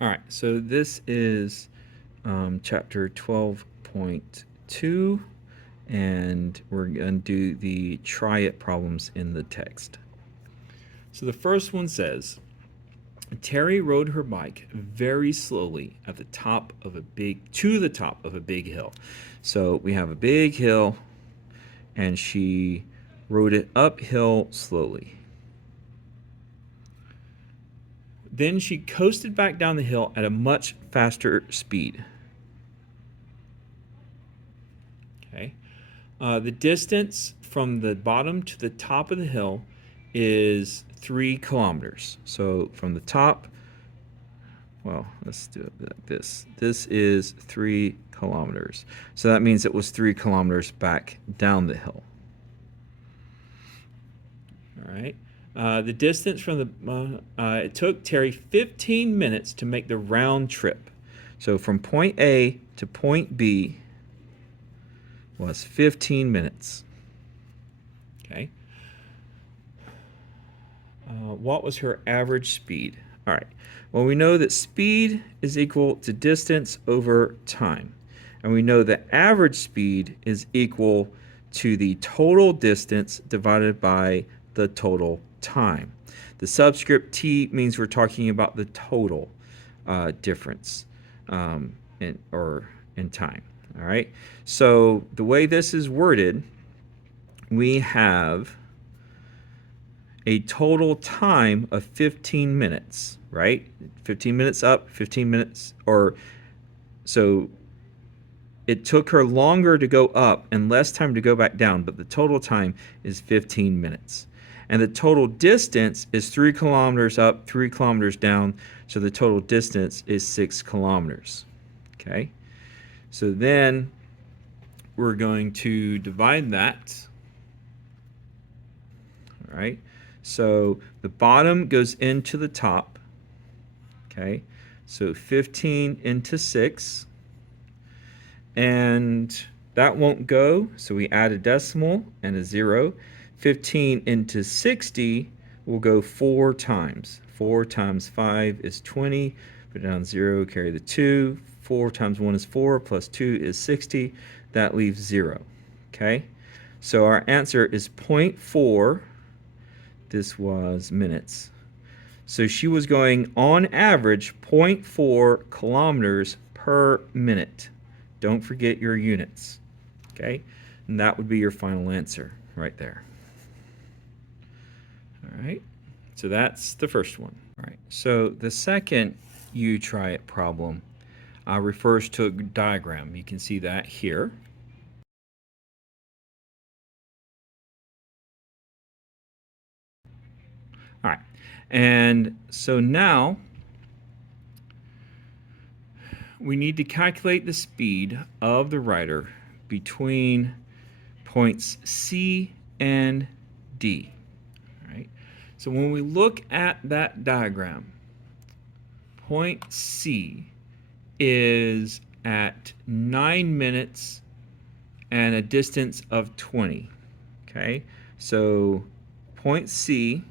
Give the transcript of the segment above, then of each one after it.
All right, so this is chapter 12.2, and we're going to do the try it problems in the text. So the first one says, Terry rode her bike very slowly at the top of a big hill. So we have a big hill, and she rode it uphill slowly. Then she coasted back down the hill at a much faster speed. Okay. The distance from the bottom to the top of the hill is 3 kilometers. So from the top, well, let's do it like this. This is 3 kilometers. So that means it was 3 kilometers back down the hill. All right. The distance from the it took Terry 15 minutes to make the round trip. So from point A to point B was 15 minutes. Okay. What was her average speed? All right. Well, we know that speed is equal to distance over time. And we know that average speed is equal to the total distance divided by the total time. The subscript T means we're talking about the total difference in time. All right. So the way this is worded, we have a total time of 15 minutes, right? 15 minutes up, 15 minutes, so it took her longer to go up and less time to go back down, but the total time is 15 minutes. And the total distance is 3 kilometers up, 3 kilometers down, so the total distance is 6 kilometers. Okay? So then we're going to divide that. All right? So the bottom goes into the top. Okay? So 15 into 6. And that won't go, so we add a decimal and a 0. 15 into 60 will go 4 times. 4 times 5 is 20. Put down 0, carry the 2. 4 times 1 is 4, plus 2 is 60. That leaves 0. Okay? So our answer is 0.4. This was minutes. So she was going on average 0.4 kilometers per minute. Don't forget your units. Okay? And that would be your final answer right there. All right. So that's the first one. All right. So the second you try it problem refers to a diagram. You can see that here. All right. And so now we need to calculate the speed of the rider between points C and D. All right. So when we look at that diagram, point C is at 9 minutes and a distance of 20. Okay. So point C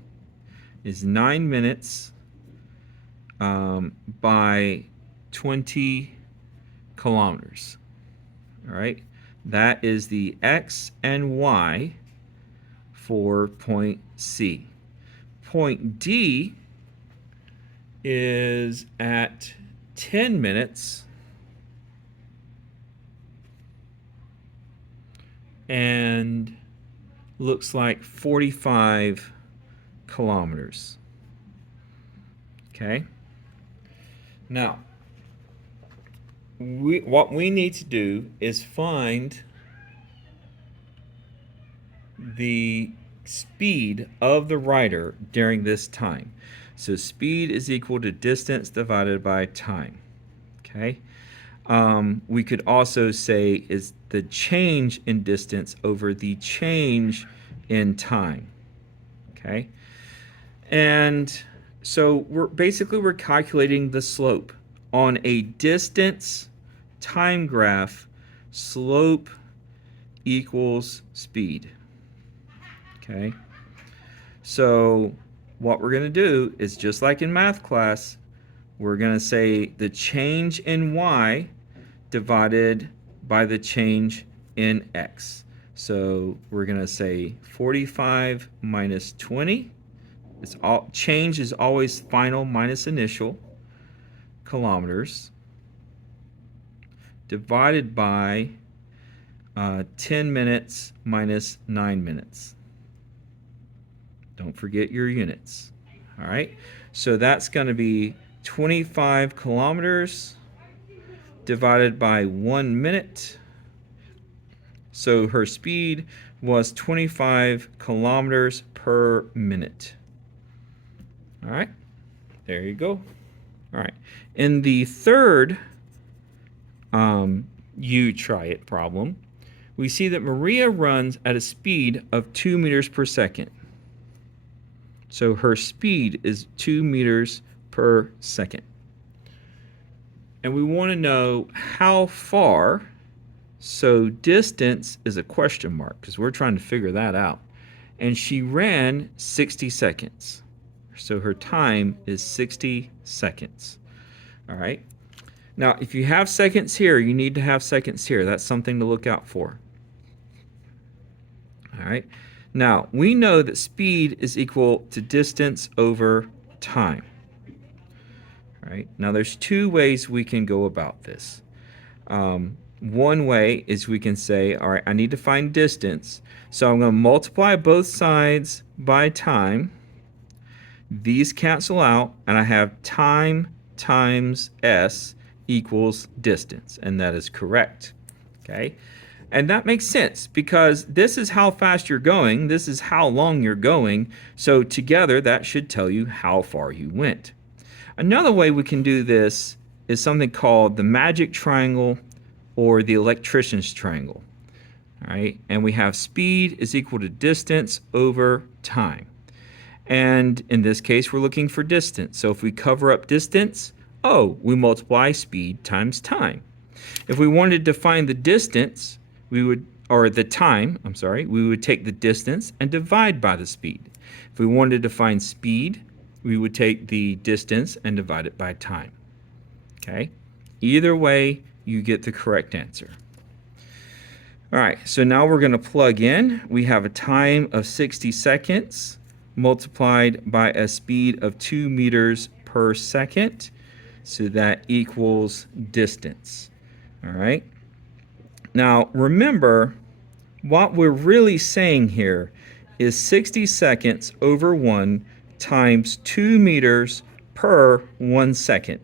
is 9 minutes by 20 kilometers. All right. That is the X and Y for point C. Point D is at 10 minutes and looks like 45 kilometers. Okay. Now, what we need to do is find the speed of the rider during this time. So speed is equal to distance divided by time. Okay. We could also say is the change in distance over the change in time. Okay. And so we're calculating the slope on a distance time graph. Slope equals speed. Okay. So what we're going to do is just like in math class, we're going to say the change in y divided by the change in x. So we're going to say 45 minus 20. Change is always final minus initial, kilometers, divided by 10 minutes minus 9 minutes. Don't forget your units. All right, so that's going to be 25 kilometers divided by 1 minute. So her speed was 25 kilometers per minute. All right, there you go. All right, in the third you try it problem, we see that Maria runs at a speed of 2 meters per second. So her speed is 2 meters per second. And we want to know how far. So distance is a question mark because we're trying to figure that out. And she ran 60 seconds. So her time is 60 seconds. All right. Now, if you have seconds here, you need to have seconds here. That's something to look out for. All right. Now, we know that speed is equal to distance over time. All right. Now, there's two ways we can go about this. One way is we can say, all right, I need to find distance. So I'm going to multiply both sides by time. These cancel out, and I have time times s equals distance, and that is correct. Okay, and that makes sense because this is how fast you're going, this is how long you're going, so together that should tell you how far you went. Another way we can do this is something called the magic triangle or the electrician's triangle. All right, and we have speed is equal to distance over time. And in this case, we're looking for distance. So if we cover up distance, we multiply speed times time. If we wanted to find the distance, we would take the distance and divide by the speed. If we wanted to find speed, we would take the distance and divide it by time. Okay? Either way, you get the correct answer. All right, so now we're going to plug in. We have a time of 60 seconds multiplied by a speed of 2 meters per second. So that equals distance. All right. Now, remember, what we're really saying here is 60 seconds over 1 times 2 meters per 1 second.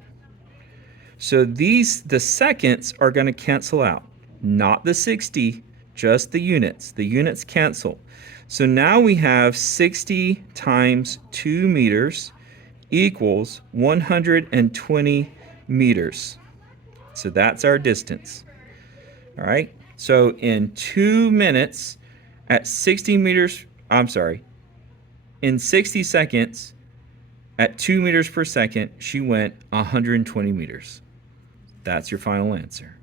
So the seconds are going to cancel out. Not the 60, just the units. The units cancel. So now we have 60 times 2 meters equals 120 meters. So that's our distance. All right. So in 2 minutes at 60 meters, in 60 seconds at 2 meters per second, she went 120 meters. That's your final answer.